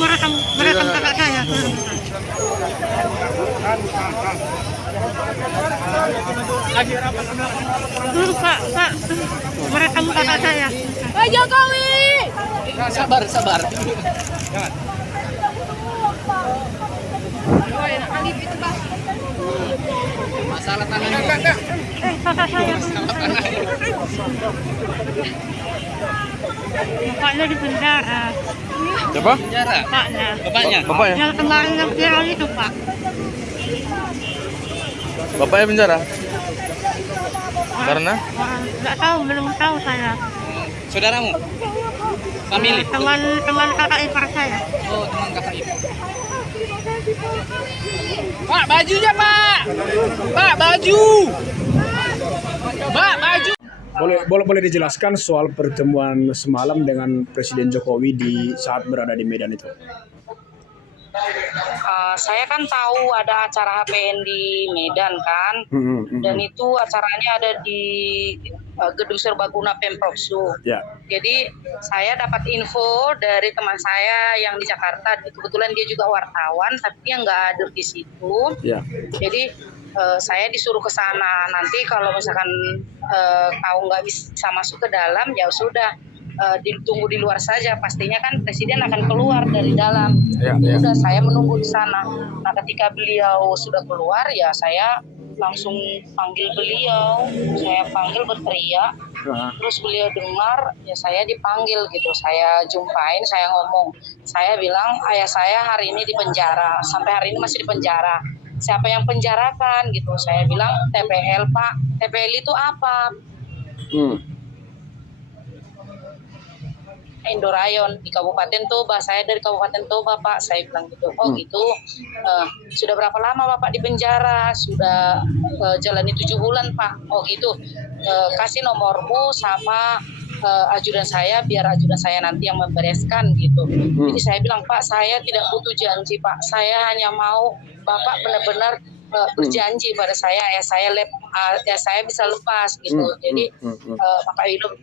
merekam kakak saya. Pak, merekam kakak saya. Pak Jokowi. Sabar, sabar. Masalah tanahnya. Kakak saya. Bapaknya di penjara. Siapa? Penjara. Bapaknya. Bapaknya. Bapaknya? Yang kemarin yang viral itu, Pak. Bapaknya penjara? Karena? Nggak tahu, belum tahu saya. Saudaramu? Family? Teman kakak ipar saya. Oh, teman kakak ibu. Pak, bajunya, Pak. Pak, baju. Pak, baju. Boleh dijelaskan soal pertemuan semalam dengan Presiden Jokowi di saat berada di Medan itu? Saya kan tahu ada acara HPN di Medan kan, dan itu acaranya ada di Gedung Serbaguna Pemprov Su. Ya. Jadi saya dapat info dari teman saya yang di Jakarta, kebetulan dia juga wartawan, tapi dia nggak hadir di situ. Ya. Jadi saya disuruh ke sana. Nanti kalau misalkan kau nggak bisa masuk ke dalam, ya sudah. Ditunggu di luar saja, pastinya kan presiden akan keluar dari dalam. Ya. Sudah saya menunggu di sana. Nah, ketika beliau sudah keluar, ya saya langsung panggil beliau, saya panggil berteriak, terus beliau dengar, ya saya dipanggil gitu, saya jumpain, saya ngomong, saya bilang ayah saya hari ini di penjara, sampai hari ini masih di penjara. Siapa yang penjarakan gitu? Saya bilang TPL, Pak. TPL itu apa? Indorayon di Kabupaten Toba, saya dari Kabupaten Toba, Pak. Saya bilang gitu. Oh gitu. Sudah berapa lama Bapak di penjara? Sudah jalani 7 bulan, Pak. Oh gitu. Kasih nomormu sama ajudan saya, biar ajudan saya nanti yang membereskan gitu. Jadi saya bilang, Pak, saya tidak butuh janji, Pak. Saya hanya mau Bapak benar-benar berjanji pada saya, ya saya bisa lepas gitu. Jadi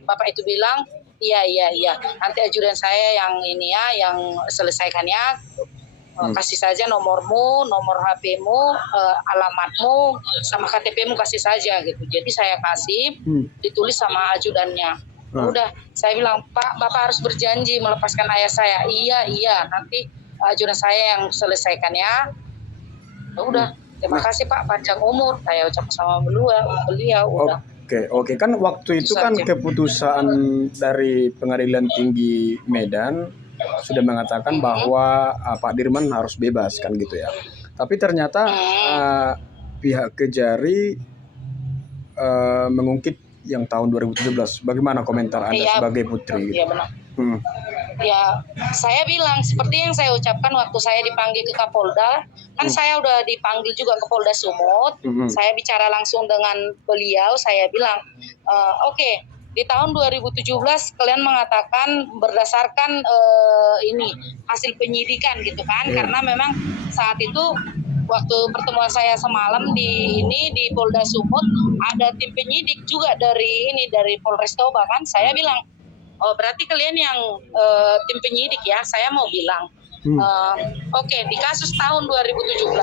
Bapak itu bilang, iya. Nanti ajudan saya yang ini ya, yang selesaikannya. Kasih saja nomormu, nomor HP-mu, alamatmu, sama KTP-mu kasih saja gitu. Jadi saya kasih, ditulis sama ajudannya. Udah, saya bilang, Pak, Bapak harus berjanji melepaskan ayah saya. Iya. Nanti ajudan saya yang selesaikannya. Udah, terima kasih Pak, panjang umur. Saya ucap sama beliau. Udah. Oke. Kan waktu itu kan keputusan dari Pengadilan Tinggi Medan sudah mengatakan bahwa Pak Dirman harus bebas kan gitu ya. Tapi ternyata pihak Kejari mengungkit yang tahun 2017. Bagaimana komentar Anda sebagai putri? Iya benar. Ya, saya bilang seperti yang saya ucapkan waktu saya dipanggil ke Kapolda, kan saya udah dipanggil juga ke Polda Sumut. Saya bicara langsung dengan beliau, saya bilang, oke, di tahun 2017 kalian mengatakan berdasarkan ini hasil penyidikan gitu kan, karena memang saat itu waktu pertemuan saya semalam di Polda Sumut ada tim penyidik juga dari Polres Toba kan. Saya bilang, oh berarti kalian yang tim penyidik ya. Saya mau bilang, oke, di kasus tahun 2017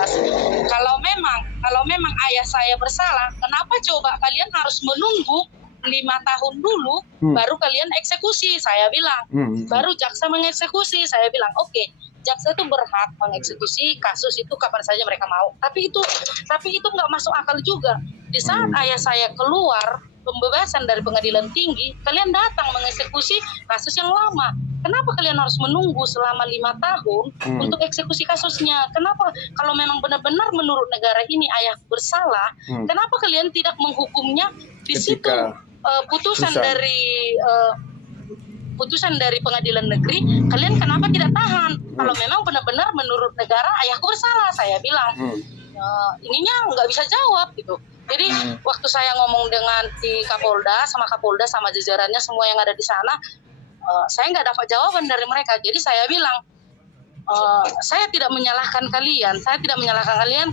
kalau memang ayah saya bersalah, kenapa coba kalian harus menunggu 5 tahun dulu baru kalian eksekusi? Saya bilang, baru jaksa mengeksekusi. Saya bilang, oke, jaksa itu berhak mengeksekusi kasus itu kapan saja mereka mau. Tapi itu nggak masuk akal juga. Di saat ayah saya keluar pembebasan dari Pengadilan Tinggi, kalian datang mengeksekusi kasus yang lama. Kenapa kalian harus menunggu selama 5 tahun untuk eksekusi kasusnya? Kenapa kalau memang benar-benar menurut negara ini ayah bersalah, kenapa kalian tidak menghukumnya di situ? Putusan dari Pengadilan Negeri, kalian kenapa tidak tahan? Kalau memang benar-benar menurut negara ayahku bersalah, saya bilang, ininya nggak bisa jawab gitu. Jadi waktu saya ngomong dengan di Kapolda sama jajarannya semua yang ada di sana, saya nggak dapat jawaban dari mereka. Jadi saya bilang, saya tidak menyalahkan kalian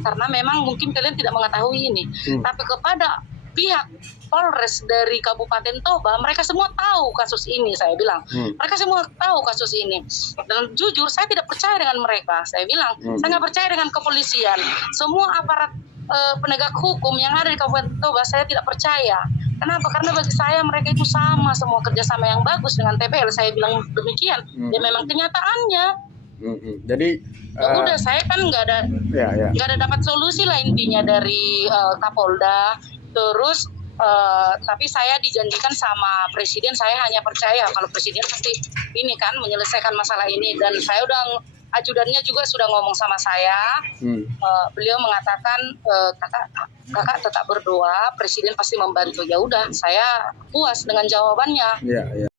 karena memang mungkin kalian tidak mengetahui ini. Tapi pihak Polres dari Kabupaten Toba, mereka semua tahu kasus ini, saya bilang. Mereka semua tahu kasus ini. Dan jujur, saya tidak percaya dengan mereka. Saya bilang, saya nggak percaya dengan kepolisian. Semua aparat penegak hukum yang ada di Kabupaten Toba, saya tidak percaya. Kenapa? Karena bagi saya mereka itu sama, semua kerjasama yang bagus dengan TPL. Saya bilang demikian. Ya memang kenyataannya. Jadi Udah, saya kan nggak ada dapat solusi lah intinya dari Kapolda. Terus tapi saya dijanjikan sama presiden, saya hanya percaya kalau presiden pasti ini kan menyelesaikan masalah ini. Dan saya udah, ajudannya juga sudah ngomong sama saya. Beliau mengatakan kakak tetap berdoa, presiden pasti membantu. Ya udah, saya puas dengan jawabannya. ya.